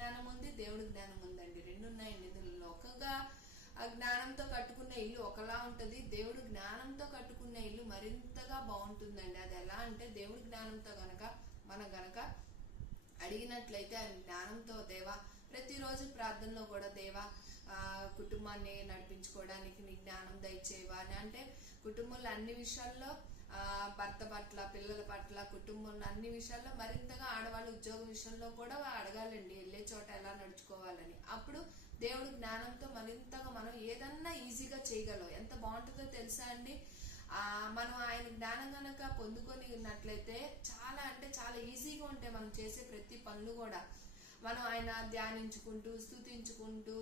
జ్ఞానం ఉంది, దేవుడి జ్ఞానం ఉందండి. రెండు ఉన్నాయండి. ఇందులో లోకంగా జ్ఞానంతో కట్టుకున్న ఇల్లు ఒకలా ఉంటది, దేవుడు జ్ఞానంతో కట్టుకున్న ఇల్లు మరింతగా బాగుంటుందండి. అది ఎలా అంటే దేవుడి జ్ఞానంతో మనం గనక అడిగినట్లయితే ఆ జ్ఞానంతో దేవా ప్రతిరోజు ప్రార్థనలో కూడా దేవా కుటుంబాన్ని నడిపించుకోవడానికి నీ జ్ఞానం దయచేవా అని అంటే కుటుంబంలో అన్ని విషయాల్లో భర్త పట్ల, పిల్లల పట్ల, కుటుంబంలో అన్ని విషయాల్లో మరింతగా ఆడవాళ్ళు ఉద్యోగ విషయంలో కూడా అడగాలండి, వెళ్ళే చోట ఎలా నడుచుకోవాలని. అప్పుడు దేవుడు జ్ఞానంతో మరింతగా మనం ఏదన్నా ఈజీగా చేయగలం. ఎంత బాగుంటుందో తెలుసా అండి. మనం ఆయన జ్ఞానం గనక పొందుకొని ఉన్నట్లయితే చాలా అంటే చాలా ఈజీగా ఉంటాయి మనం చేసే ప్రతి పనులు కూడా. మనం ఆయన ధ్యానించుకుంటూ, స్తుతించుకుంటూ,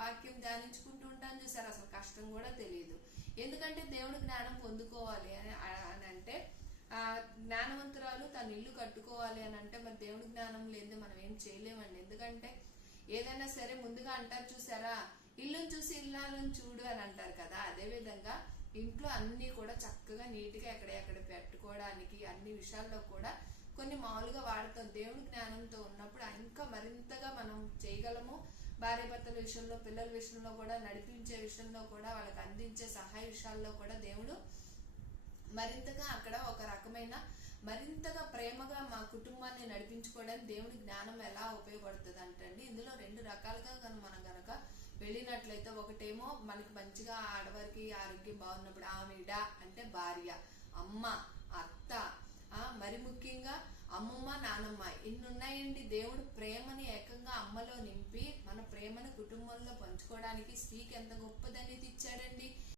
వాక్యం ధ్యానించుకుంటూ ఉంటాం చూసారు, అసలు కష్టం కూడా తెలియదు. ఎందుకంటే దేవుడు జ్ఞానం పొందుకోవాలి అని అంటే జ్ఞానవంతురాలు తన ఇల్లు కట్టుకోవాలి అని అంటే మరి దేవుడి జ్ఞానం లేదు మనం ఏం చేయలేమండి. ఎందుకంటే ఏదైనా సరే ముందుగా అంటారు చూసారా, ఇల్లుని చూసి ఇల్లాలను చూడు అని అంటారు కదా. అదే విధంగా ఇంట్లో అన్ని కూడా చక్కగా నీట్గా ఎక్కడ పెట్టుకోవడానికి అన్ని విషయాల్లో కూడా కొన్ని మామూలుగా వాడతాం. దేవుడి జ్ఞానంతో ఉన్నప్పుడు ఇంకా మరింతగా మనం చేయగలము. భార్య భర్తల విషయంలో, పిల్లల విషయంలో కూడా, నడిపించే విషయంలో కూడా, వాళ్ళకి అందించే సహాయ విషయాల్లో కూడా దేవుడు మరింతగా అక్కడ ఒక రకమైన మరింతగా ప్రేమగా మా కుటుంబాన్ని నడిపించుకోవడానికి దేవుడి జ్ఞానం ఎలా ఉపయోగపడుతుంది అంటే అండి, ఇందులో రెండు రకాలుగా మనం గనక వెళ్ళినట్లయితే, ఒకటేమో మనకి మంచిగా ఆడవారికి ఆరోగ్యం బాగున్నప్పుడు ఆవిడ అంటే భార్య, అమ్మ, అత్త, మరి ముఖ్యంగా అమ్మమ్మ, నానమ్మ, ఇన్నున్నాయండి. దేవుడు ప్రేమని ఏకంగా అమ్మలో నింపి మన ప్రేమని కుటుంబంలో పంచుకోవడానికి స్త్రీకి ఎంత గొప్పదనేది ఇచ్చాడండి.